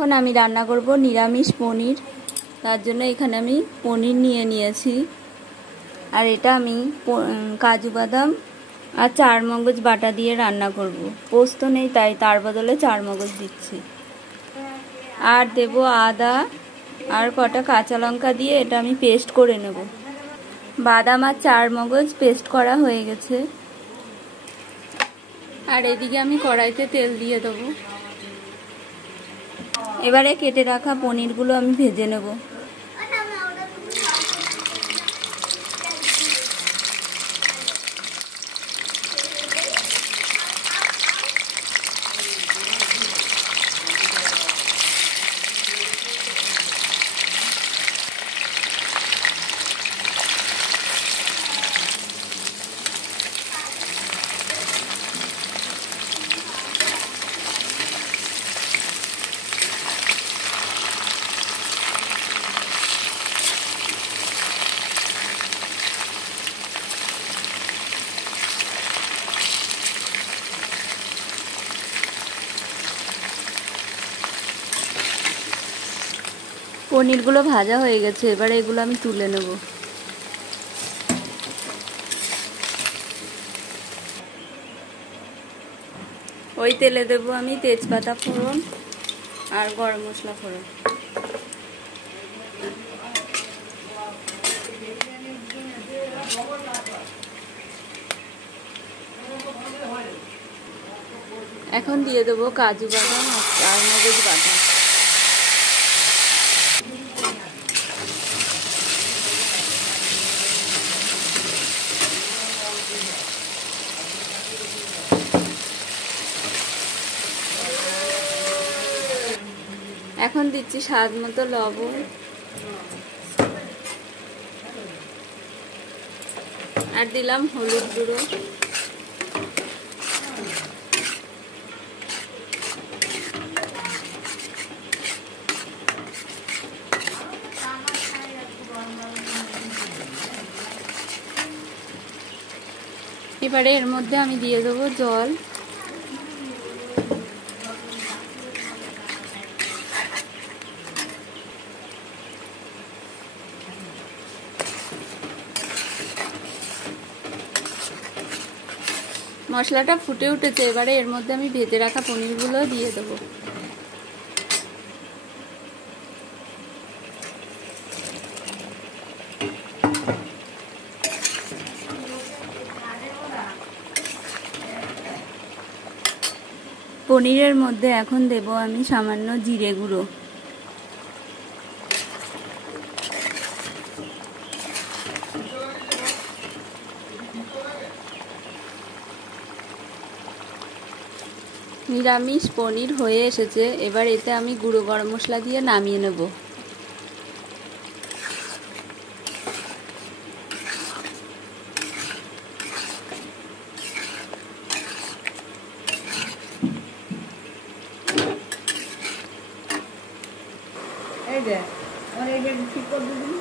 এখন আমি রান্না করব নিরামিষ পনির। তার জন্য এখানে আমি পনির নিয়ে নিয়েছি, আর এটা আমি কাজু বাদাম আর চারমগজ বাটা দিয়ে রান্না করব। পোস্ত নেই, তাই তার বদলে চারমগজ দিচ্ছি। আর দেব আদা আর কটা কাঁচা লঙ্কা দিয়ে এটা আমি পেস্ট করে নেব। বাদাম আর চারমগজ পেস্ট করা হয়ে গেছে। আর এদিকে আমি কড়াইতে তেল দিয়ে দেবো। এবারে কেটে রাখা পনিরগুলো আমি ভেজে নেব। পনিরগুলো ভাজা হয়ে গেছে, এবারে এগুলো আমি তুলে নেব। ওই তেলে দেব আমি তেজপাতা ফোড়ন আর গরম মশলা ফোড়ন। এখন দিয়ে দেবো কাজু বাদাম আর চারমগজ বাটা। এখন দিচ্ছি স্বাদ মতো লবণ আর দিলাম হলুদ গুঁড়ো। এবারে এর মধ্যে আমি দিয়ে দেবো জল। মশলাটা ফুটে উঠেছে, এবারে এর মধ্যে আমি ভেজে রাখা পনিরগুলো দিয়ে দেবো। পনিরের মধ্যে এখন দেব আমি সামান্য জিরে গুঁড়ো। নিরামিষ পনির হয়ে এসেছে, এবার এতে আমি গুঁড়ো গরম মশলা দিয়ে নামিয়ে নেব। এই যে আমার এই যে ঠিক করে দিবি।